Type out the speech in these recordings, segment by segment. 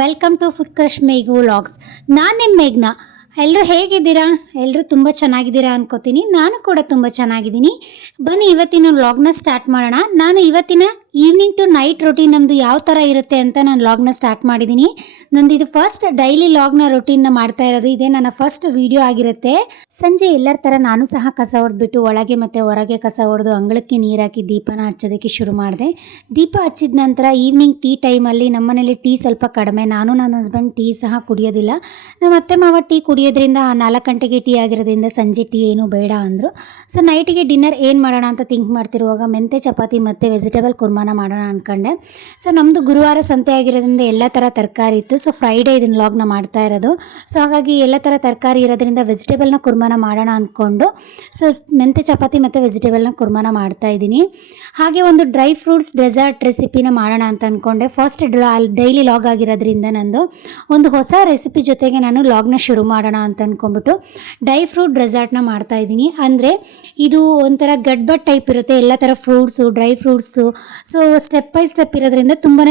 Welcome to food crush ಮೇಘು vlogs. ನಾನು ನಿಮ್ಮ ಮೇಘ್ನ. ಎಲ್ಲರೂ ಹೇಗಿದ್ದೀರಾ? ಎಲ್ಲರೂ ತುಂಬ ಚೆನ್ನಾಗಿದ್ದೀರಾ ಅನ್ಕೋತೀನಿ. ನಾನು ಕೂಡ ತುಂಬ ಚೆನ್ನಾಗಿದ್ದೀನಿ. ಬನ್ನಿ ಇವತ್ತಿನ ವ್ಲಾಗ್ನ ಸ್ಟಾರ್ಟ್ ಮಾಡೋಣ. ನಾನು ಇವತ್ತಿನ ಈವ್ನಿಂಗ್ ಟು ನೈಟ್ ರೊಟೀನ್ ನಮ್ಮದು ಯಾವ ಥರ ಇರುತ್ತೆ ಅಂತ ನಾನು ವ್ಲಾಗ್ನ ಸ್ಟಾರ್ಟ್ ಮಾಡಿದ್ದೀನಿ. ನಂದು ಇದು ಫಸ್ಟ್ ಡೈಲಿ ವ್ಲಾಗ್ನ ರೊಟೀನ್ನ ಮಾಡ್ತಾ ಇರೋದು. ಇದೇ ನನ್ನ ಫಸ್ಟ್ ವಿಡಿಯೋ ಆಗಿರುತ್ತೆ. ಸಂಜೆ ಎಲ್ಲರ ಥರ ನಾನು ಸಹ ಕಸ ಹೊಡೆದ್ಬಿಟ್ಟು ಒಳಗೆ ಮತ್ತು ಹೊರಗೆ ಕಸ ಹೊಡೆದು ಅಂಗಳಕ್ಕೆ ನೀರು ಹಾಕಿ ದೀಪನ ಹಚ್ಚೋದಕ್ಕೆ ಶುರು ಮಾಡಿದೆ. ದೀಪ ಹಚ್ಚಿದ ನಂತರ ಈವ್ನಿಂಗ್ ಟೀ ಟೈಮಲ್ಲಿ ನಮ್ಮನೇಲಿ ಟೀ ಸ್ವಲ್ಪ ಕಡಿಮೆ. ನಾನು ನನ್ನ ಹಸ್ಬೆಂಡ್ ಟೀ ಸಹ ಕುಡಿಯೋದಿಲ್ಲ. ನಮ್ಮ ಅತ್ತೆ ಮಾವ ಟೀ ಕುಡಿಯೋದ್ರಿಂದ 4 ಗಂಟೆಗೆ ಟೀ ಆಗಿರೋದ್ರಿಂದ ಸಂಜೆ ಟೀ ಏನು ಬೇಡ ಅಂದರು. ಸೊ ನೈಟಿಗೆ ಡಿನ್ನರ್ ಏನು ಮಾಡೋಣ ಅಂತ ಥಿಂಕ್ ಮಾಡ್ತಿರುವಾಗ ಮೆಂತೆ ಚಪಾತಿ ಮತ್ತು ವೆಜಿಟೇಬಲ್ ಕುರ್ಮಾನ ಮಾಡೋಣ ಅಂದ್ಕೊಂಡೆ. ಸೊ ನಮ್ಮದು ಗುರುವಾರ ಸಂತೆ ಆಗಿರೋದ್ರಿಂದ ಎಲ್ಲ ಥರ ತರಕಾರಿ ಇತ್ತು. ಸೊ ಫ್ರೈಡೇ ಇದನ್ನು ವ್ಲಾಗ್ನ ಮಾಡ್ತಾ ಇರೋದು. ಸೊ ಹಾಗಾಗಿ ಎಲ್ಲ ಥರ ತರಕಾರಿ ಇರೋದ್ರಿಂದ ವೆಜಿಟೇಬಲ್ನ ಕುರ್ಮಾನ ಮಾಡೋಣ ಅಂದ್ಕೊಂಡು ಸೊ ಮೆಂತೆ ಚಪಾತಿ ಮತ್ತು ವೆಜಿಟೇಬಲ್ನ ಕುರ್ಮಾನ ಮಾಡ್ತಾ ಇದ್ದೀನಿ. ಹಾಗೆ ಒಂದು ಡ್ರೈ ಫ್ರೂಟ್ಸ್ ಡೆಸರ್ಟ್ ರೆಸಿಪಿನ ಮಾಡೋಣ ಅಂತ ಅಂದ್ಕೊಂಡೆ. ಫಸ್ಟ್ ಡೈಲಿ ಲಾಗ್ ಆಗಿರೋದ್ರಿಂದ ನಂದು ಒಂದು ಹೊಸ ರೆಸಿಪಿ ಜೊತೆಗೆ ನಾನು ಲಾಗ್ನ ಶುರು ಮಾಡೋಣ ಅಂತ ಅಂದ್ಕೊಂಡ್ಬಿಟ್ಟು ಡ್ರೈ ಫ್ರೂಟ್ ಡೆಸರ್ಟ್ನ ಮಾಡ್ತಾ ಇದ್ದೀನಿ. ಅಂದರೆ ಇದು ಒಂಥರ ಗಡ್ಬಡ್ ಟೈಪ್ ಇರುತ್ತೆ. ಎಲ್ಲ ಥರ fruits, dry fruits, so step by step ಇರೋದ್ರಿಂದ ತುಂಬಾ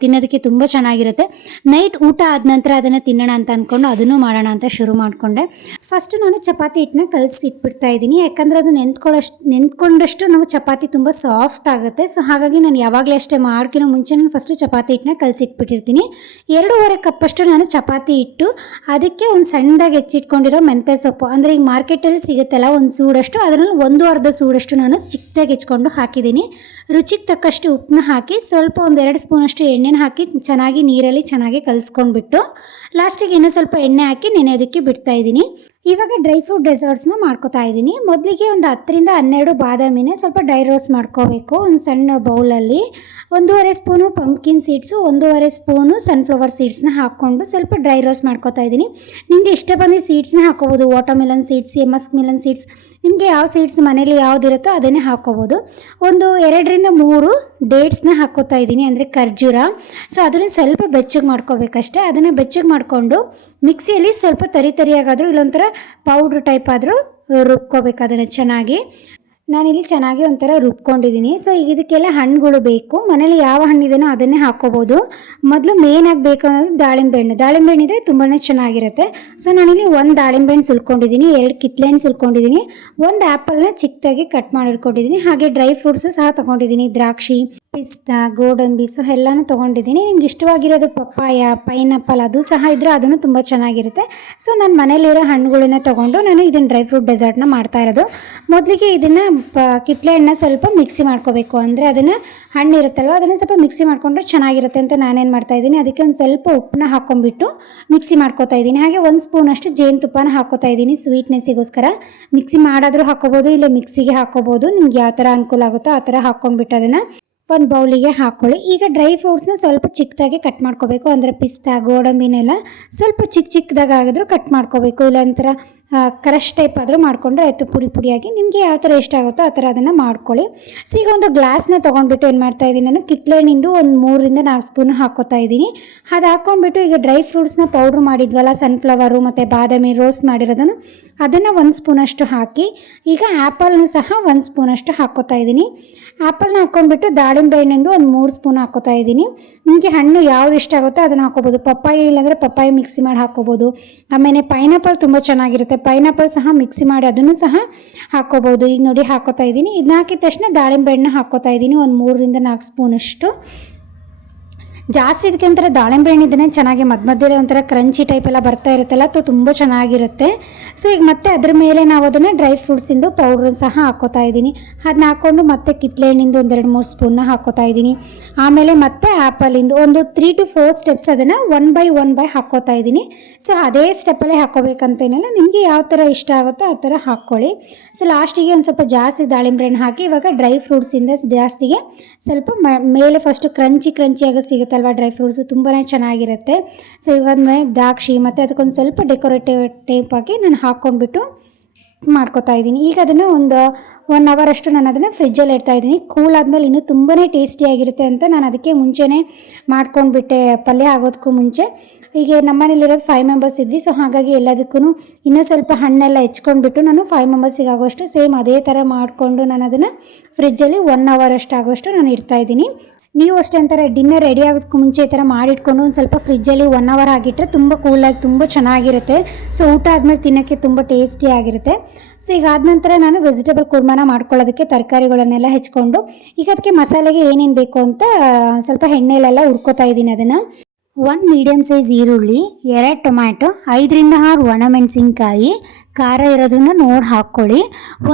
ತಿನ್ನೋದಕ್ಕೆ ತುಂಬ ಚೆನ್ನಾಗಿರುತ್ತೆ. ನೈಟ್ ಊಟ ಆದ ನಂತರ ಅದನ್ನು ತಿನ್ನೋಣ ಅಂತ ಅಂದ್ಕೊಂಡು ಅದನ್ನು ಮಾಡೋಣ ಅಂತ ಶುರು ಮಾಡಿಕೊಂಡೆ. ಫಸ್ಟು ನಾನು ಚಪಾತಿ ಹಿಟ್ಟನ್ನ ಕಲಸಿ ಇಟ್ಬಿಡ್ತಾ ಇದ್ದೀನಿ. ಯಾಕಂದರೆ ಅದು ನೆಂದ್ಕೊಂಡಷ್ಟು ನಾವು ಚಪಾತಿ ತುಂಬ ಸಾಫ್ಟ್ ಆಗುತ್ತೆ. ಸೊ ಹಾಗಾಗಿ ನಾನು ಯಾವಾಗಲೇ ಅಷ್ಟೇ ಮಾಡೋಕ್ಕಿಂತ ಮುಂಚೆ ನಾನು ಫಸ್ಟು ಚಪಾತಿ ಹಿಟ್ಟನ್ನ ಕಲಸಿ ಇಟ್ಬಿಟ್ಟಿರ್ತೀನಿ. 2.5 ಕಪ್ಪಷ್ಟು ನಾನು ಚಪಾತಿ ಹಿಟ್ಟು, ಅದಕ್ಕೆ ಒಂದು ಸಣ್ಣದಾಗಿ ಹೆಚ್ಚಿಟ್ಕೊಂಡಿರೋ ಮೆಂತ್ಯ ಸೊಪ್ಪು, ಅಂದರೆ ಈಗ ಮಾರ್ಕೆಟಲ್ಲಿ ಸಿಗುತ್ತಲ್ಲ ಒಂದು ಸೂಡಷ್ಟು, ಅದರಲ್ಲಿ 1/2 ಸೂಡಷ್ಟು ನಾನು ಚಿಕ್ಕದಾಗಿ ಹೆಚ್ಕೊಂಡು ಹಾಕಿದ್ದೀನಿ. ರುಚಿಗೆ ತಕ್ಕಷ್ಟು ಉಪ್ಪನ್ನ ಹಾಕಿ ಸ್ವಲ್ಪ 1-2 ಸ್ಪೂನಷ್ಟು ಎಣ್ಣೆನ ಹಾಕಿ ಚೆನ್ನಾಗಿ ನೀರಲ್ಲಿ ಚೆನ್ನಾಗಿ ಕಲಿಸ್ಕೊಂಡ್ಬಿಟ್ಟು ಲಾಸ್ಟಿಗೆ ಇನ್ನೂ ಸ್ವಲ್ಪ ಎಣ್ಣೆ ಹಾಕಿ ನೆನೆಯೋದಕ್ಕೆ ಬಿಡ್ತಾಯಿದ್ದೀನಿ. ಇವಾಗ ಡ್ರೈ ಫ್ರೂಟ್ ಡೆಸರ್ಟ್ಸ್ನ ಮಾಡ್ಕೋತಾ ಇದ್ದೀನಿ. ಮೊದಲಿಗೆ ಒಂದು 10-12 ಬಾದಾಮಿನ ಸ್ವಲ್ಪ ಡ್ರೈ ರೋಸ್ಟ್ ಮಾಡ್ಕೋಬೇಕು. ಒಂದು ಸಣ್ಣ ಬೌಲಲ್ಲಿ 1.5 spoon pumpkin seeds, 1.5 spoon sunflower ಸೀಡ್ಸ್ನ ಹಾಕ್ಕೊಂಡು ಸ್ವಲ್ಪ ಡ್ರೈ ರೋಸ್ಟ್ ಮಾಡ್ಕೋತಾ ಇದ್ದೀನಿ. ನಿಮಗೆ ಇಷ್ಟ ಬಂದ ಸೀಡ್ಸ್ನ ಹಾಕೋಬೋದು. Watermelon seeds, Musk Milan seeds, ನಿಮಗೆ ಯಾವ ಸೀಡ್ಸ್ ಮನೇಲಿ ಯಾವುದಿರುತ್ತೋ ಅದನ್ನೇ ಹಾಕ್ಕೋಬೋದು. ಒಂದು 2-3 ಡೇಟ್ಸ್ನ ಹಾಕ್ಕೋತಾ ಇದ್ದೀನಿ, ಅಂದರೆ ಖರ್ಜೂರ. ಸೊ ಅದನ್ನು ಸ್ವಲ್ಪ ಬೆಚ್ಚಗೆ ಮಾಡ್ಕೋಬೇಕಷ್ಟೆ. ಅದನ್ನು ಬೆಚ್ಚಗೆ ಮಾಡಿಕೊಂಡು ಮಿಕ್ಸಿಯಲ್ಲಿ ಸ್ವಲ್ಪ ತರಿಯಾಗಾದರೂ ಇಲ್ಲೊಂಥರ ಪೌಡ್ರ್ ಟೈಪ್ ಆದರೂ ರುಬ್ಕೋಬೇಕು ಅದನ್ನು ಚೆನ್ನಾಗಿ. ನಾನಿಲ್ಲಿ ಚೆನ್ನಾಗಿ ಒಂಥರ ರುಬ್ಕೊಂಡಿದ್ದೀನಿ. ಸೊ ಈಗ ಇದಕ್ಕೆಲ್ಲ ಹಣ್ಣುಗಳು ಬೇಕು. ಮನೇಲಿ ಯಾವ ಹಣ್ಣಿದೆಯೋ ಅದನ್ನೇ ಹಾಕ್ಕೋಬೋದು. ಮೊದಲು ಮೇನಾಗಿ ಬೇಕು ಅನ್ನೋದು ದಾಳಿಂಬೆ ಹಣ್ಣು. ದಾಳಿಂಬೆ ಹಣ್ಣಿದ್ರೆ ತುಂಬಾ ಚೆನ್ನಾಗಿರುತ್ತೆ. ಸೊ ನಾನಿಲ್ಲಿ 1 ದಾಳಿಂಬೆ ಹಣ್ಣು ಸುಲ್ಕೊಂಡಿದ್ದೀನಿ, 2 ಕಿತ್ತಳೆ ಹಣ್ಣು ಸುಲ್ಕೊಂಡಿದ್ದೀನಿ, 1 ಆ್ಯಪಲ್ನ ಚಿಕ್ಕದಾಗಿ ಕಟ್ ಮಾಡಿಟ್ಕೊಂಡಿದ್ದೀನಿ. ಹಾಗೆ ಡ್ರೈ ಫ್ರೂಟ್ಸು ಸಹ ತೊಗೊಂಡಿದ್ದೀನಿ, ದ್ರಾಕ್ಷಿ, ಪಿಸ್ತಾ, ಗೋಡಂಬಿ, ಸೊ ಎಲ್ಲನೂ ತೊಗೊಂಡಿದ್ದೀನಿ. ನಿಮ್ಗೆ ಇಷ್ಟವಾಗಿರೋದು ಪಪ್ಪಾಯ, ಪೈನಾಪಲ್ ಅದು ಸಹ ಇದ್ದರೆ ಅದನ್ನು ತುಂಬ ಚೆನ್ನಾಗಿರುತ್ತೆ. ಸೊ ನಾನು ಮನೇಲಿರೋ ಹಣ್ಣುಗಳನ್ನ ತೊಗೊಂಡು ನಾನು ಇದನ್ನು ಡ್ರೈ ಫ್ರೂಟ್ ಡೆಸರ್ಟ್ನ ಮಾಡ್ತಾ ಇರೋದು. ಮೊದಲಿಗೆ ಇದನ್ನು ಕಿತ್ತಳೆ ಹಣ್ಣನ್ನ ಸ್ವಲ್ಪ ಮಿಕ್ಸಿ ಮಾಡ್ಕೋಬೇಕು. ಅಂದರೆ ಅದನ್ನು ಹಣ್ಣು ಇರುತ್ತಲ್ವ ಅದನ್ನು ಸ್ವಲ್ಪ ಮಿಕ್ಸಿ ಮಾಡಿಕೊಂಡ್ರೆ ಚೆನ್ನಾಗಿರುತ್ತೆ ಅಂತ ನಾನೇನು ಮಾಡ್ತಾಯಿದ್ದೀನಿ, ಅದಕ್ಕೆ ಒಂದು ಸ್ವಲ್ಪ ಉಪ್ಪನ್ನ ಹಾಕ್ಕೊಂಡ್ಬಿಟ್ಟು ಮಿಕ್ಸಿ ಮಾಡ್ಕೋತಾ ಇದ್ದೀನಿ. ಹಾಗೆ 1 ಸ್ಪೂನಷ್ಟು ಜೇನುತುಪ್ಪನ ಹಾಕ್ಕೋತಾ ಇದ್ದೀನಿ ಸ್ವೀಟ್ನೆಸ್ಸಿಗೋಸ್ಕರ. ಮಿಕ್ಸಿ ಮಾಡಾದರೂ ಹಾಕ್ಕೋಬೋದು, ಇಲ್ಲ ಮಿಕ್ಸಿಗೆ ಹಾಕ್ಕೋಬೋದು. ನಿಮ್ಗೆ ಯಾವ ಥರ ಅನುಕೂಲ ಆಗುತ್ತೋ ಆ ಥರ ಹಾಕ್ಕೊಂಡ್ಬಿಟ್ಟು ಅದನ್ನು ಒಂದು ಬೌಲಿಗೆ ಹಾಕ್ಕೊಳ್ಳಿ. ಈಗ ಡ್ರೈ ಫ್ರೂಟ್ಸ್ನ ಸ್ವಲ್ಪ ಚಿಕ್ಕದಾಗಿ ಕಟ್ ಮಾಡ್ಕೋಬೇಕು. ಅಂದರೆ ಪಿಸ್ತಾ, ಗೋಡಂಬಿನೆಲ್ಲ ಸ್ವಲ್ಪ ಚಿಕ್ಕದಾಗಿ ಆಗಿದ್ರು ಕಟ್ ಮಾಡ್ಕೋಬೇಕು. ಇಲ್ಲ ಒಂಥರ ಕ್ರಶ್ ಟೈಪ್ ಆದರೂ ಮಾಡಿಕೊಂಡ್ರೆ ಆಯಿತು, ಪುಡಿಯಾಗಿ. ನಿಮಗೆ ಯಾವ ಥರ ಇಷ್ಟ ಆಗುತ್ತೋ ಆ ಥರ ಅದನ್ನು ಮಾಡ್ಕೊಳ್ಳಿ. ಸೊ ಈಗ ಒಂದು ಗ್ಲಾಸ್ನ ತೊಗೊಂಡ್ಬಿಟ್ಟು ಏನು ಮಾಡ್ತಾಯಿದ್ದೀನಿ, ನಾನು ಕಿತ್ತಳೆ ಹಣ್ಣಿಂದು ಒಂದು 3-4 ಸ್ಪೂನ್ ಹಾಕ್ಕೋತಾ ಇದ್ದೀನಿ. ಅದು ಹಾಕ್ಕೊಂಡ್ಬಿಟ್ಟು ಈಗ ಡ್ರೈ ಫ್ರೂಟ್ಸ್ನ ಪೌಡ್ರ್ ಮಾಡಿದ್ವಲ್ಲ, ಸನ್ಫ್ಲವರು ಮತ್ತು ಬಾದಾಮಿ ರೋಸ್ಟ್ ಮಾಡಿರೋದನ್ನು ಅದನ್ನು 1 ಸ್ಪೂನಷ್ಟು ಹಾಕಿ, ಈಗ ಆ್ಯಪಲ್ನ ಸಹ 1 ಸ್ಪೂನಷ್ಟು ಹಾಕ್ಕೋತಾ ಇದ್ದೀನಿ. ಆ್ಯಪಲ್ನ ಹಾಕ್ಕೊಂಡ್ಬಿಟ್ಟು ದಾಳಿಂಬೆ ಹಣ್ಣಿಂದು ಒಂದು 3 ಸ್ಪೂನ್ ಹಾಕ್ಕೋತಾ ಇದ್ದೀನಿ. ನಿಮಗೆ ಹಣ್ಣು ಯಾವ್ದು ಇಷ್ಟ ಆಗುತ್ತೋ ಅದನ್ನು ಹಾಕ್ಕೋಬೋದು. ಪಪ್ಪಾಯ ಇಲ್ಲಾಂದರೆ ಪಪ್ಪಾಯ ಮಿಕ್ಸಿ ಮಾಡಿ ಹಾಕ್ಕೋಬೋದು. ಆಮೇಲೆ ಪೈನಾಪಲ್ ತುಂಬ ಚೆನ್ನಾಗಿರುತ್ತೆ, ಪೈನಾಪಲ್ ಸಹ ಮಿಕ್ಸಿ ಮಾಡಿ ಅದನ್ನು ಸಹ ಹಾಕ್ಕೋಬೋದು. ಈಗ ನೋಡಿ ಹಾಕ್ಕೋತಾ ಇದ್ದೀನಿ. ಇದನ್ನ ಹಾಕಿದ ತಕ್ಷಣ ದಾಳಿಂಬೆ ಹಣ್ಣು ಹಾಕ್ಕೋತಾ ಇದ್ದೀನಿ, ಒಂದು 3-4 ಸ್ಪೂನಷ್ಟು. ಜಾಸ್ತಿ ಇದಕ್ಕೆ ಒಂಥರ ದಾಳಿಂಬೆ ಹಣ್ಣು ಇದನ್ನೇ ಚೆನ್ನಾಗಿ ಮಧ್ಯದಲ್ಲಿ ಒಂಥರ ಕ್ರಂಚಿ ಟೈಪ್ ಎಲ್ಲ ಬರ್ತಾ ಇರುತ್ತಲ್ಲ, ಅದು ತುಂಬ ಚೆನ್ನಾಗಿರುತ್ತೆ. ಸೊ ಈಗ ಮತ್ತೆ ಅದ್ರ ಮೇಲೆ ನಾವು ಅದನ್ನು ಡ್ರೈ ಫ್ರೂಟ್ಸಿಂದು ಪೌಡ್ರ್ ಸಹ ಹಾಕ್ಕೋತಾ ಇದ್ದೀನಿ. ಅದನ್ನ ಹಾಕ್ಕೊಂಡು ಮತ್ತೆ ಕಿತ್ತಳೆ ಹಣ್ಣಿಂದು 1-2-3 ಸ್ಪೂನ್ನ ಹಾಕ್ಕೋತಾ ಇದ್ದೀನಿ. ಆಮೇಲೆ ಮತ್ತೆ ಆ್ಯಪಲಿಂದು ಒಂದು 3-4 ಸ್ಟೆಪ್ಸ್ ಅದನ್ನು 1 ಬೈ ಹಾಕ್ಕೋತಾ ಇದ್ದೀನಿ. ಸೊ ಅದೇ ಸ್ಟೆಪ್ಪಲ್ಲೇ ಹಾಕ್ಕೋಬೇಕಂತೇನಿಲ್ಲ, ನಿಮಗೆ ಯಾವ ಥರ ಇಷ್ಟ ಆಗುತ್ತೋ ಆ ಥರ ಹಾಕ್ಕೊಳ್ಳಿ. ಸೊ ಲಾಸ್ಟಿಗೆ ಒಂದು ಸ್ವಲ್ಪ ಜಾಸ್ತಿ ದಾಳಿಂಬೆ ಹಣ್ಣು ಹಾಕಿ ಇವಾಗ ಡ್ರೈ ಫ್ರೂಟ್ಸಿಂದ ಜಾಸ್ತಿಗೆ ಸ್ವಲ್ಪ ಮೇಲೆ ಫಸ್ಟು ಕ್ರಂಚಿಯಾಗಿ ಸಿಗುತ್ತೆ ಅಲ್ವಾ ಡ್ರೈ ಫ್ರೂಟ್ಸು, ತುಂಬಾ ಚೆನ್ನಾಗಿರುತ್ತೆ. ಸೊ ಇವಾಗ ದ್ರಾಕ್ಷಿ ಮತ್ತು ಅದಕ್ಕೊಂದು ಸ್ವಲ್ಪ ಡೆಕೋರೇಟಿವ್ ಟೈಪ್ ಹಾಕಿ ನಾನು ಹಾಕ್ಕೊಂಡ್ಬಿಟ್ಟು ಮಾಡ್ಕೋತಾ ಇದ್ದೀನಿ. ಈಗ ಅದನ್ನು ಒಂದು 1 ಅವರ್ ಅಷ್ಟು ನಾನು ಅದನ್ನು ಫ್ರಿಜ್ಜಲ್ಲಿ ಇಡ್ತಾಯಿದ್ದೀನಿ. ಕೂಲ್ ಆದಮೇಲೆ ಇನ್ನೂ ತುಂಬಾ ಟೇಸ್ಟಿಯಾಗಿರುತ್ತೆ ಅಂತ ನಾನು ಅದಕ್ಕೆ ಮುಂಚೆನೇ ಮಾಡ್ಕೊಂಡ್ಬಿಟ್ಟೆ, ಪಲ್ಯ ಆಗೋದಕ್ಕೂ ಮುಂಚೆ. ಈಗ ನಮ್ಮನೇಲಿರೋದು 5 ಮೆಂಬರ್ಸ್ ಇದ್ವಿ. ಸೊ ಹಾಗಾಗಿ ಎಲ್ಲದಕ್ಕೂ ಇನ್ನೂ ಸ್ವಲ್ಪ ಹಣ್ಣೆಲ್ಲ ಹೆಚ್ಕೊಂಡ್ಬಿಟ್ಟು ನಾನು 5 ಮೆಂಬರ್ಸಿಗೆ ಆಗೋಷ್ಟು ಸೇಮ್ ಅದೇ ಥರ ಮಾಡಿಕೊಂಡು ನಾನು ಅದನ್ನು ಫ್ರಿಜ್ಜಲ್ಲಿ 1 ಅವರ್ ಅಷ್ಟು ಆಗೋಷ್ಟು ನಾನು ಇಡ್ತಾಯಿದ್ದೀನಿ. ನೀವು ಅಷ್ಟೇ ಅಂತಾರೆ ಡಿನ್ನರ್ ರೆಡಿ ಆಗೋದಕ್ಕೂ ಮುಂಚೆ ಈ ಥರ ಮಾಡಿಟ್ಕೊಂಡು ಒಂದು ಸ್ವಲ್ಪ ಫ್ರಿಜ್ಜಲ್ಲಿ 1 ಅವರ್ ಆಗಿಟ್ಟರೆ ತುಂಬ ಕೂಲಾಗಿ ತುಂಬ ಚೆನ್ನಾಗಿರುತ್ತೆ. ಸೊ ಊಟ ಆದಮೇಲೆ ತಿನ್ನೋಕ್ಕೆ ತುಂಬ ಟೇಸ್ಟಿ ಆಗಿರುತ್ತೆ. ಸೊ ಈಗ ಆದ ನಂತರ ನಾನು ವೆಜಿಟೇಬಲ್ ಕುರ್ಮಾನ ಮಾಡ್ಕೊಳ್ಳೋದಕ್ಕೆ ತರಕಾರಿಗಳನ್ನೆಲ್ಲ ಹೆಚ್ಕೊಂಡು ಈಗ ಅದಕ್ಕೆ ಮಸಾಲೆಗೆ ಏನೇನು ಬೇಕು ಅಂತ ಸ್ವಲ್ಪ ಎಣ್ಣೆಲೆಲ್ಲ ಹುರ್ಕೋತಾ ಇದ್ದೀನಿ. ಅದನ್ನು 1 ಮೀಡಿಯಮ್ ಸೈಜ್ ಈರುಳ್ಳಿ, 2 ಟೊಮ್ಯಾಟೊ, 5ರಿಂದ 6 ಒಣಮೆಣಸಿನ್ಕಾಯಿ, ಖಾರ ಇರೋದನ್ನ ನೋಡಿ ಹಾಕ್ಕೊಳ್ಳಿ,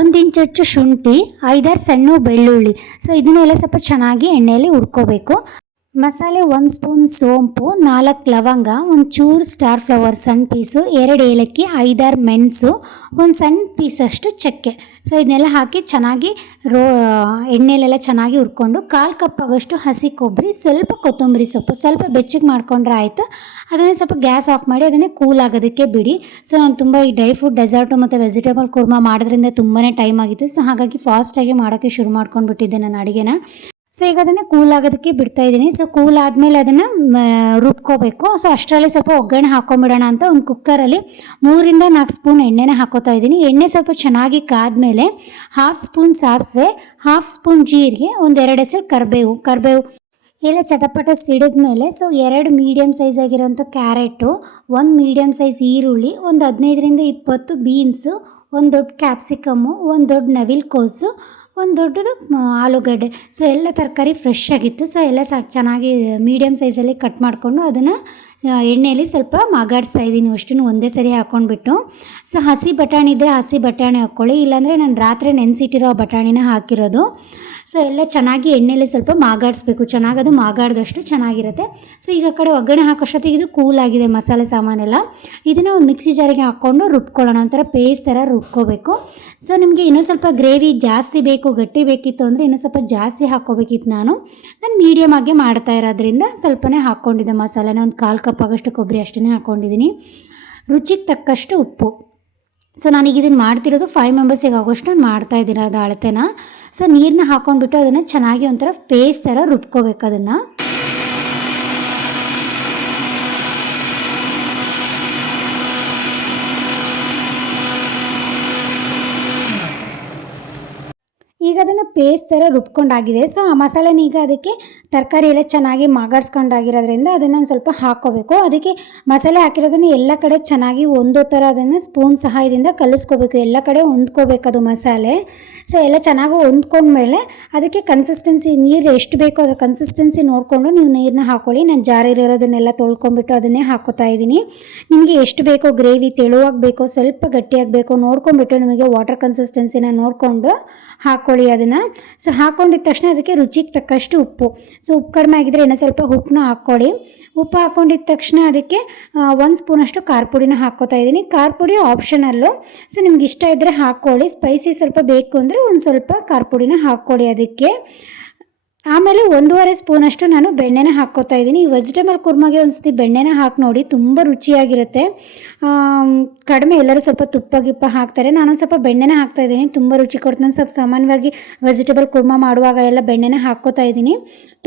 1 ಇಂಚಷ್ಟು ಶುಂಠಿ, 5-6 ಸಣ್ಣ ಬೆಳ್ಳುಳ್ಳಿ. ಸೊ ಇದನ್ನೆಲ್ಲ ಸ್ವಲ್ಪ ಚೆನ್ನಾಗಿ ಎಣ್ಣೆಯಲ್ಲಿ ಹುರ್ಕೋಬೇಕು. ಮಸಾಲೆ 1 ಸ್ಪೂನ್ ಸೋಂಪು, 4 ಲವಂಗ, 1 ಚೂರು ಸ್ಟಾರ್ ಫ್ಲವರ್ ಸಣ್ಣ ಪೀಸು, 2 ಏಲಕ್ಕಿ, 5-6 ಮೆಣಸು, 1 ಸಣ್ಣ ಪೀಸಷ್ಟು ಚಕ್ಕೆ. ಸೊ ಇದನ್ನೆಲ್ಲ ಹಾಕಿ ಚೆನ್ನಾಗಿ ಎಣ್ಣೆಲೆಲ್ಲ ಚೆನ್ನಾಗಿ ಹುರ್ಕೊಂಡು 1/4 ಕಪ್ ಆಗೋಷ್ಟು ಹಸಿ ಕೊಬ್ಬರಿ, ಸ್ವಲ್ಪ ಕೊತ್ತಂಬರಿ ಸೊಪ್ಪು, ಸ್ವಲ್ಪ ಬೆಚ್ಚಗೆ ಮಾಡ್ಕೊಂಡ್ರೆ ಆಯಿತು. ಅದನ್ನೇ ಸ್ವಲ್ಪ ಗ್ಯಾಸ್ ಆಫ್ ಮಾಡಿ ಅದನ್ನೇ ಕೂಲ್ ಆಗೋದಕ್ಕೆ ಬಿಡಿ. ಸೊ ನಾನು ತುಂಬ ಈ ಡ್ರೈ ಫ್ರೂಟ್ ಡೆಸರ್ಟು ಮತ್ತು ವೆಜಿಟೇಬಲ್ ಕುರ್ಮಾ ಮಾಡೋದ್ರಿಂದ ತುಂಬಾ ಟೈಮ್ ಆಗಿತ್ತು. ಸೊ ಹಾಗಾಗಿ ಫಾಸ್ಟಾಗಿ ಮಾಡೋಕ್ಕೆ ಶುರು ಮಾಡ್ಕೊಂಡ್ಬಿಟ್ಟಿದ್ದೆ ನಾನು ಅಡುಗೆನ. ಸೊ ಈಗ ಅದನ್ನು ಕೂಲ್ ಆಗೋದಕ್ಕೆ ಬಿಡ್ತಾ ಇದ್ದೀನಿ. ಸೊ ಕೂಲ್ ಆದಮೇಲೆ ಅದನ್ನು ರುಬ್ಕೋಬೇಕು. ಸೊ ಅಷ್ಟರಲ್ಲಿ ಸ್ವಲ್ಪ ಒಗ್ಗರಣೆ ಹಾಕೊಂಬಿಡೋಣ ಅಂತ ಒಂದು ಕುಕ್ಕರಲ್ಲಿ 3ರಿಂದ 4 ಸ್ಪೂನ್ ಎಣ್ಣೆನ ಹಾಕೋತಾ ಇದ್ದೀನಿ. ಎಣ್ಣೆ ಸ್ವಲ್ಪ ಚೆನ್ನಾಗಿ ಕಾದ್ಮೇಲೆ 1/2 ಸ್ಪೂನ್ ಸಾಸಿವೆ, 1/2 ಸ್ಪೂನ್ ಜೀರಿಗೆ, 1-2 ಹೆಸರು ಕರಿಬೇವು ಎಲ್ಲ ಚಟಪಟ ಸಿಡಿದ್ಮೇಲೆ ಸೊ 2 ಮೀಡಿಯಮ್ ಸೈಜ್ ಆಗಿರೋಂಥ ಕ್ಯಾರೆಟು, 1 ಮೀಡಿಯಮ್ ಸೈಜ್ ಈರುಳ್ಳಿ, ಒಂದು 15ರಿಂದ 20 ಬೀನ್ಸು, 1 ದೊಡ್ಡ ಕ್ಯಾಪ್ಸಿಕಮ್ಮು, 1 ದೊಡ್ಡ ನವಿಲುಕೋಸು, 1 ದೊಡ್ಡದು ಆಲೂಗಡ್ಡೆ. ಸೊ ಎಲ್ಲ ತರಕಾರಿ ಫ್ರೆಶ್ ಆಗಿತ್ತು. ಸೊ ಎಲ್ಲ ಚೆನ್ನಾಗಿ ಮೀಡಿಯಮ್ ಸೈಜಲ್ಲಿ ಕಟ್ ಮಾಡಿಕೊಂಡು ಅದನ್ನು ಎಣ್ಣೆಯಲ್ಲಿ ಸ್ವಲ್ಪ ಮಾಗಾಡಿಸ್ತಾ ಇದ್ದೀನಿ. ಅಷ್ಟನ್ನು ಒಂದೇ ಸರಿ ಹಾಕ್ಕೊಂಡ್ಬಿಟ್ಟು. ಸೊ ಹಸಿ ಬಟಾಣಿ ಇದ್ದರೆ ಹಸಿ ಬಟಾಣಿ ಹಾಕ್ಕೊಳ್ಳಿ, ಇಲ್ಲಾಂದರೆ ನಾನು ರಾತ್ರಿ ನೆನೆಸಿಟ್ಟಿರೋ ಬಟಾಣಿನ ಹಾಕಿರೋದು. ಸೊ ಎಲ್ಲ ಚೆನ್ನಾಗಿ ಎಣ್ಣೆಯಲ್ಲಿ ಸ್ವಲ್ಪ ಮಾಗಾಡಿಸ್ಬೇಕು, ಚೆನ್ನಾಗಿ ಅದು ಮಾಗಾಡ್ದಷ್ಟು ಚೆನ್ನಾಗಿರುತ್ತೆ. ಸೊ ಈಗ ಕಡೆ ಒಗ್ಗರಣೆ ಹಾಕೋಷ್ಟೊತ್ತಿಗೆ ಇದು ಕೂಲ್ ಆಗಿದೆ ಮಸಾಲೆ ಸಾಮಾನೆಲ್ಲ. ಇದನ್ನು ಒಂದು ಮಿಕ್ಸಿ ಜಾರಿಗೆ ಹಾಕ್ಕೊಂಡು ರುಬ್ಕೊಳ್ಳೋಣ, ಒಂಥರ ಪೇಸ್ಟ್ ಥರ ರುಬ್ಕೋಬೇಕು. ಸೊ ನಿಮಗೆ ಇನ್ನೂ ಸ್ವಲ್ಪ ಗ್ರೇವಿ ಜಾಸ್ತಿ ಬೇಕು, ಗಟ್ಟಿ ಬೇಕಿತ್ತು ಅಂದರೆ ಇನ್ನೂ ಸ್ವಲ್ಪ ಜಾಸ್ತಿ ಹಾಕ್ಕೋಬೇಕಿತ್ತು. ನಾನು ಮೀಡಿಯಮ್ ಆಗಿ ಮಾಡ್ತಾ ಇರೋದ್ರಿಂದ ಸ್ವಲ್ಪನೇ ಹಾಕ್ಕೊಂಡಿದ್ದೆ ಮಸಾಲೆನ, ಒಂದು 1/4 ಕಪ್ ಆಗೋಷ್ಟು ಕೊಬ್ಬರಿ ಅಷ್ಟೇ ಹಾಕ್ಕೊಂಡಿದ್ದೀನಿ. ರುಚಿಗೆ ತಕ್ಕಷ್ಟು ಉಪ್ಪು. ಸೊ ನಾನೀಗ ಇದನ್ನು ಮಾಡ್ತಿರೋದು 5 ಮೆಂಬರ್ಸಿಗೆ ಆಗೋಷ್ಟು ನಾನು ಮಾಡ್ತಾಯಿದ್ದೀನಿ ಅದು ಅಳತೆನ. ಸೊ ನೀರನ್ನ ಹಾಕ್ಕೊಂಡ್ಬಿಟ್ಟು ಅದನ್ನು ಚೆನ್ನಾಗಿ ಒಂಥರ ಪೇಸ್ಟ್ ಥರ ರುಬ್ಕೋಬೇಕು ಅದನ್ನು. ಈಗ ಅದನ್ನು ಪೇಸ್ಟ್ ಥರ ರುಬ್ಕೊಂಡಾಗಿದೆ. ಸೊ ಆ ಮಸಾಲೆನ ಈಗ ಅದಕ್ಕೆ ತರಕಾರಿ ಎಲ್ಲ ಚೆನ್ನಾಗಿ ಮಾಗಾಡ್ಸ್ಕೊಂಡಾಗಿರೋದ್ರಿಂದ ಅದನ್ನು ಒಂದು ಸ್ವಲ್ಪ ಹಾಕ್ಕೋಬೇಕು. ಅದಕ್ಕೆ ಮಸಾಲೆ ಹಾಕಿರೋದನ್ನು ಎಲ್ಲ ಕಡೆ ಚೆನ್ನಾಗಿ ಒಂದೋ ಥರ ಅದನ್ನು ಸ್ಪೂನ್ ಸಹಾಯದಿಂದ ಕಲಿಸ್ಕೋಬೇಕು, ಎಲ್ಲ ಕಡೆ ಹೊಂದ್ಕೋಬೇಕು ಅದು ಮಸಾಲೆ. ಸೊ ಎಲ್ಲ ಚೆನ್ನಾಗಿ ಹೊಂದ್ಕೊಂಡ್ಮೇಲೆ ಅದಕ್ಕೆ ಕನ್ಸಿಸ್ಟೆನ್ಸಿ ನೀರು ಎಷ್ಟು ಬೇಕೋ ಅದರ ಕನ್ಸಿಸ್ಟೆನ್ಸಿ ನೋಡಿಕೊಂಡು ನೀವು ನೀರನ್ನ ಹಾಕ್ಕೊಳ್ಳಿ. ನಾನು ಜಾರಿರೋದನ್ನೆಲ್ಲ ತೊಳ್ಕೊಂಬಿಟ್ಟು ಅದನ್ನೇ ಹಾಕ್ಕೋತಾ ಇದ್ದೀನಿ. ನಿಮಗೆ ಎಷ್ಟು ಬೇಕೋ ಗ್ರೇವಿ ತೆಳುವಾಗಿ ಬೇಕೋ ಸ್ವಲ್ಪ ಗಟ್ಟಿಯಾಗಬೇಕೋ ನೋಡ್ಕೊಂಬಿಟ್ಟು ನಿಮಗೆ ವಾಟರ್ ಕನ್ಸಿಸ್ಟೆನ್ಸಿನ ನೋಡಿಕೊಂಡು ಹಾಕ್ಕೊಳ್ಳಿ ಅದನ್ನು. ಸೊ ಹಾಕ್ಕೊಂಡಿದ್ದ ತಕ್ಷಣ ಅದಕ್ಕೆ ರುಚಿಗೆ ತಕ್ಕಷ್ಟು ಉಪ್ಪು. ಸೊ ಉಪ್ಪು ಕಡಿಮೆ ಆಗಿದ್ದರೆ ಇನ್ನೂ ಸ್ವಲ್ಪ ಉಪ್ಪನ್ನ ಹಾಕ್ಕೊಳ್ಳಿ. ಉಪ್ಪು ಹಾಕ್ಕೊಂಡಿದ್ದ ತಕ್ಷಣ ಅದಕ್ಕೆ 1 ಸ್ಪೂನಷ್ಟು ಖಾರ ಪುಡಿನ ಹಾಕ್ಕೋತಾ ಇದ್ದೀನಿ. ಖಾರ ಪುಡಿ ಆಪ್ಷನಲ್ಲು. ಸೊ ನಿಮ್ಗೆ ಇಷ್ಟ ಇದ್ದರೆ ಹಾಕ್ಕೊಳ್ಳಿ, ಸ್ಪೈಸಿ ಸ್ವಲ್ಪ ಬೇಕು ಅಂದರೆ ಒಂದು ಸ್ವಲ್ಪ ಖಾರ ಪುಡಿನ ಹಾಕ್ಕೊಳ್ಳಿ ಅದಕ್ಕೆ. ಆಮೇಲೆ 1.5 ಸ್ಪೂನಷ್ಟು ನಾನು ಬೆಣ್ಣೆನ ಹಾಕ್ಕೋತಾ ಇದ್ದೀನಿ. ಈ ವೆಜಿಟೇಬಲ್ ಕುರ್ಮಾಗೆ ಒಂದು ಸತಿ ಬೆಣ್ಣೆನ ಹಾಕಿ ನೋಡಿ, ತುಂಬ ರುಚಿಯಾಗಿರುತ್ತೆ. ಕಡಿಮೆ ಎಲ್ಲರೂ ಸ್ವಲ್ಪ ತುಪ್ಪ ಗಿಪ್ಪ ಹಾಕ್ತಾರೆ, ನಾನೊಂದು ಸ್ವಲ್ಪ ಬೆಣ್ಣೆನ ಹಾಕ್ತಾಯಿದ್ದೀನಿ, ತುಂಬ ರುಚಿ ಕೊಡ್ತೀನಿ. ನಾನು ಸ್ವಲ್ಪ ಸಾಮಾನ್ಯವಾಗಿ ವೆಜಿಟೇಬಲ್ ಕುರ್ಮಾ ಮಾಡುವಾಗ ಎಲ್ಲ ಬೆಣ್ಣೆನ ಹಾಕ್ಕೋತಾ ಇದ್ದೀನಿ,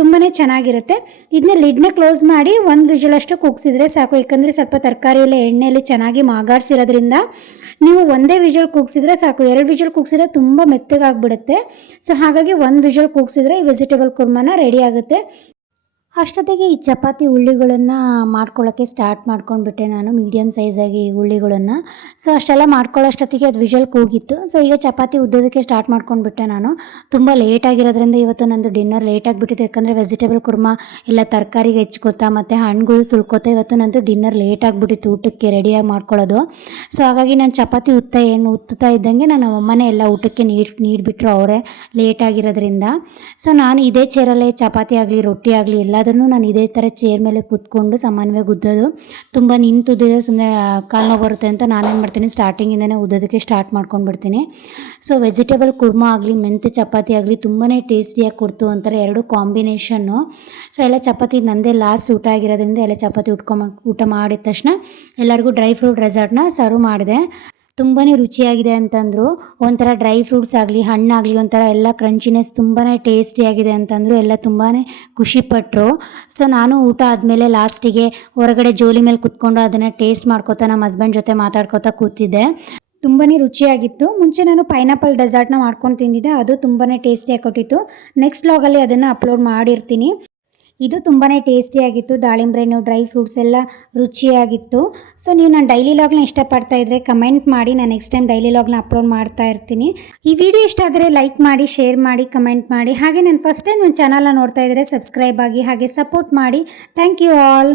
ತುಂಬಾ ಚೆನ್ನಾಗಿರುತ್ತೆ. ಇದನ್ನ ಲಿಡ್ನ ಕ್ಲೋಸ್ ಮಾಡಿ 1 ವಿಷಲಷ್ಟು ಕೂಗಿಸಿದ್ರೆ ಸಾಕು, ಯಾಕಂದರೆ ಸ್ವಲ್ಪ ತರಕಾರಿ ಎಲ್ಲ ಎಣ್ಣೆಯಲ್ಲಿ ಚೆನ್ನಾಗಿ ಮಾಗಾಡಿಸಿರೋದ್ರಿಂದ ನೀವು ಒಂದೇ ವಿಷಲ್ ಕೂಗಿಸಿದ್ರೆ ಸಾಕು. 2 ವಿಷಲ್ ಕೂಗಿಸಿದ್ರೆ ತುಂಬ ಮೆತ್ತಗಾಗ್ಬಿಡುತ್ತೆ. ಸೊ ಹಾಗಾಗಿ 1 ವಿಷಲ್ ಕೂಗಿಸಿದ್ರೆ ಈ ವೆಜಿಟೇಬಲ್ ಕುರ್ಮಾನ ರೆಡಿ ಆಗುತ್ತೆ. ಅಷ್ಟೊತ್ತಿಗೆ ಈ ಚಪಾತಿ ಉಳ್ಳಿಗಳನ್ನು ಮಾಡ್ಕೊಳ್ಳೋಕ್ಕೆ ಸ್ಟಾರ್ಟ್ ಮಾಡ್ಕೊಂಡ್ಬಿಟ್ಟೆ ನಾನು, ಮೀಡಿಯಮ್ ಸೈಜಾಗಿ ಉಳ್ಳಿಗಳನ್ನು. ಸೊ ಅಷ್ಟೆಲ್ಲ ಮಾಡ್ಕೊಳ್ಳೋಷ್ಟೊತ್ತಿಗೆ ಅದು ವಿಷಲ್ ಕೂಗಿತ್ತು. ಸೊ ಈಗ ಚಪಾತಿ ಉದ್ದೋದಕ್ಕೆ ಸ್ಟಾರ್ಟ್ ಮಾಡ್ಕೊಂಡ್ಬಿಟ್ಟೆ ನಾನು. ತುಂಬ ಲೇಟಾಗಿರೋದ್ರಿಂದ ಇವತ್ತು ನಂದು ಡಿನ್ನರ್ ಲೇಟಾಗಿಬಿಟ್ಟಿತ್ತು, ಯಾಕಂದರೆ ವೆಜಿಟೇಬಲ್ ಕುರ್ಮಾ ಎಲ್ಲ ತರಕಾರಿಗೆ ಹೆಚ್ಕೋತಾ ಮತ್ತು ಹಣ್ಣುಗಳು ಸುಳ್ಕೋತಾ ಇವತ್ತು ನಂದು ಡಿನ್ನರ್ ಲೇಟಾಗಿಬಿಟ್ಟಿತ್ತು ಊಟಕ್ಕೆ ರೆಡಿಯಾಗಿ ಮಾಡ್ಕೊಳ್ಳೋದು. ಸೊ ಹಾಗಾಗಿ ನಾನು ಚಪಾತಿ ಉತ್ತುತ್ತಾ ಇದ್ದಂಗೆ ನಾನು ಅಮ್ಮನೇ ಎಲ್ಲ ಊಟಕ್ಕೆ ನೀಡಿಬಿಟ್ರು ಅವರೇ ಲೇಟಾಗಿರೋದ್ರಿಂದ. ಸೊ ನಾನು ಇದೇ ಚೇರಲ್ಲೇ ಚಪಾತಿ ಆಗಲಿ ರೊಟ್ಟಿ ಆಗಲಿ ಎಲ್ಲ ನಾನು ಇದೇ ಥರ ಚೇರ್ ಮೇಲೆ ಕೂತ್ಕೊಂಡು ಸಾಮಾನ್ಯವಾಗಿ ಉದ್ದೋದು. ತುಂಬ ನಿಂತುದ್ದಿದೆ ಸುಮ್ಮನೆ ಕಾಲು ನೋವು ಬರುತ್ತೆ ಅಂತ ನಾನೇನು ಮಾಡ್ತೀನಿ, ಸ್ಟಾರ್ಟಿಂಗಿಂದನೇ ಉದ್ದೋದಕ್ಕೆ ಸ್ಟಾರ್ಟ್ ಮಾಡ್ಕೊಂಡ್ಬಿಡ್ತೀನಿ. ಸೊ ವೆಜಿಟೇಬಲ್ ಕುರ್ಮಾ ಆಗಲಿ ಮೆಂತ್ಯ ಚಪಾತಿ ಆಗಲಿ ತುಂಬಾ ಟೇಸ್ಟಿಯಾಗಿ ಕೊಡ್ತು ಅಂತಾರೆ, 2 ಕಾಂಬಿನೇಷನ್ನು. ಸೊ ಎಲ್ಲ ಚಪಾತಿ ನಂದೇ ಲಾಸ್ಟ್ ಊಟ ಆಗಿರೋದ್ರಿಂದ ಎಲ್ಲ ಚಪಾತಿ ಊಟ ಮಾಡಿದ ತಕ್ಷಣ ಎಲ್ಲರಿಗೂ ಡ್ರೈ ಫ್ರೂಟ್ ರೆಸಾರ್ಟ್ನ ಸರ್ವ್ ಮಾಡಿದೆ. ತುಂಬಾ ರುಚಿಯಾಗಿದೆ ಅಂತಂದರು. ಒಂಥರ ಡ್ರೈ ಫ್ರೂಟ್ಸ್ ಆಗಲಿ ಹಣ್ಣಾಗಲಿ ಒಂಥರ ಎಲ್ಲ ಕ್ರಂಚಿನೆಸ್ ತುಂಬಾ ಟೇಸ್ಟಿಯಾಗಿದೆ ಅಂತಂದರು. ಎಲ್ಲ ತುಂಬಾ ಖುಷಿಪಟ್ಟರು. ಸೊ ನಾನು ಊಟ ಆದಮೇಲೆ ಲಾಸ್ಟಿಗೆ ಹೊರಗಡೆ ಜೋಲಿ ಮೇಲೆ ಕೂತ್ಕೊಂಡು ಅದನ್ನು ಟೇಸ್ಟ್ ಮಾಡ್ಕೋತಾ ನಮ್ಮ ಹಸ್ಬೆಂಡ್ ಜೊತೆ ಮಾತಾಡ್ಕೋತಾ ಕೂತಿದ್ದೆ. ತುಂಬಾ ರುಚಿಯಾಗಿತ್ತು. ಮುಂಚೆ ನಾನು ಪೈನಾಪಲ್ ಡೆಸರ್ಟ್ನ ಮಾಡ್ಕೊಂಡು ತಿಂದಿದ್ದೆ, ಅದು ತುಂಬಾ ಟೇಸ್ಟಿಯಾಗಿ ಕೊಟ್ಟಿತ್ತು. ನೆಕ್ಸ್ಟ್ ವ್ಲಾಗಲ್ಲಿ ಅದನ್ನು ಅಪ್ಲೋಡ್ ಮಾಡಿರ್ತೀನಿ. ಇದು ತುಂಬಾ ಟೇಸ್ಟಿಯಾಗಿತ್ತು. ದಾಳಿಂಬ್ರೆ ಹಣ್ಣು, ಡ್ರೈ ಫ್ರೂಟ್ಸ್ ಎಲ್ಲ ರುಚಿಯಾಗಿತ್ತು. ಸೊ ನೀವು ನಾನು ಡೈಲಿ ವ್ಲಾಗ್ನ ಇಷ್ಟಪಡ್ತಾ ಇದ್ದರೆ ಕಮೆಂಟ್ ಮಾಡಿ, ನಾನು ನೆಕ್ಸ್ಟ್ ಟೈಮ್ ಡೈಲಿ ವ್ಲಾಗ್ನ ಅಪ್ಲೋಡ್ ಮಾಡ್ತಾ ಇರ್ತೀನಿ. ಈ ವಿಡಿಯೋ ಇಷ್ಟ ಆದರೆ ಲೈಕ್ ಮಾಡಿ, ಶೇರ್ ಮಾಡಿ, ಕಮೆಂಟ್ ಮಾಡಿ. ಹಾಗೆ ನಾನು ಫಸ್ಟ್ ಟೈಮ್ ನನ್ನ ಚಾನಲ್ನ ನೋಡ್ತಾ ಇದ್ದರೆ ಸಬ್ಸ್ಕ್ರೈಬ್ ಆಗಿ, ಹಾಗೆ ಸಪೋರ್ಟ್ ಮಾಡಿ. Thank you all.